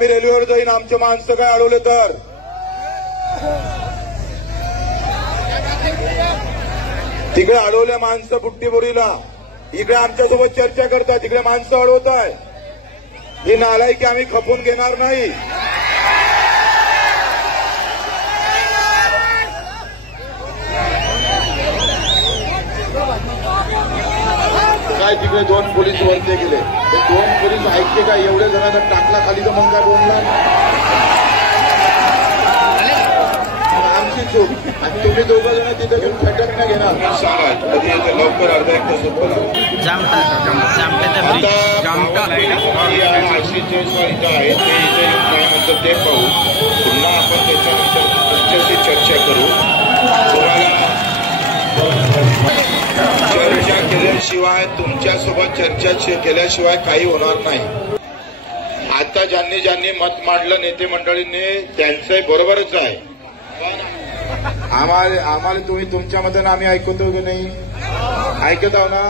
आम्ही रेल्वेवर जाईन आमचे माणसं काय अडवले तर. तिकडे अडवल्या माणसं बुट्टीबोरीला, इकडे आमच्यासोबत चर्चा करतात, तिकडे माणसं अडवत आहे. ही नालायकी आम्ही खपून घेणार नाही. काय तिकडे 2 पोलीस वरते गेले, ते 2 पोलीस ऐकते का? एवढे जणांना टाकला खाली तर मग काय बोलणार? आमची चूक. आणि तुम्ही 2 जण तिथे घेऊन फटक नाही घेणार. सांगा कधी येतं लवकर, अर्धा 1 तास होतो. ते पाहू, पुन्हा आपण त्याच्यानंतर तुमच्याशी चर्चा करू. चर्चा केल्याशिवाय, तुमच्यासोबत चर्चा केल्याशिवाय काही होणार नाही. आता ज्यांनी मत मांडलं नेते मंडळींनी, त्यांचंही बरोबरच आहे. आम्हाला तुम्ही तुमच्या मतानं आम्ही ऐकतो की नाही? ऐकत आहो ना?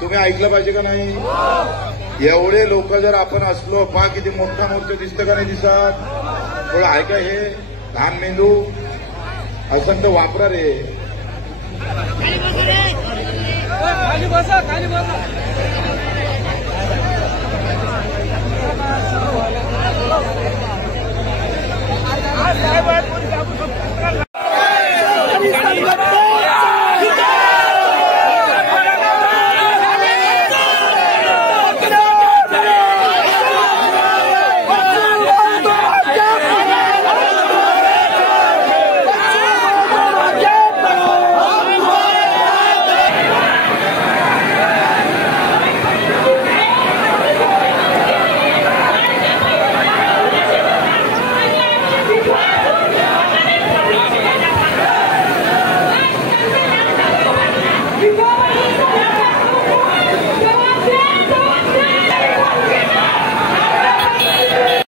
तुम्ही ऐकलं पाहिजे का नाही? एवढे लोक जर आपण असलो, पहा किती मोठा मोर्चा दिसतं का नाही दिसत? थोडं ऐका, हे लहान मेंदू असं तर वापरा रे.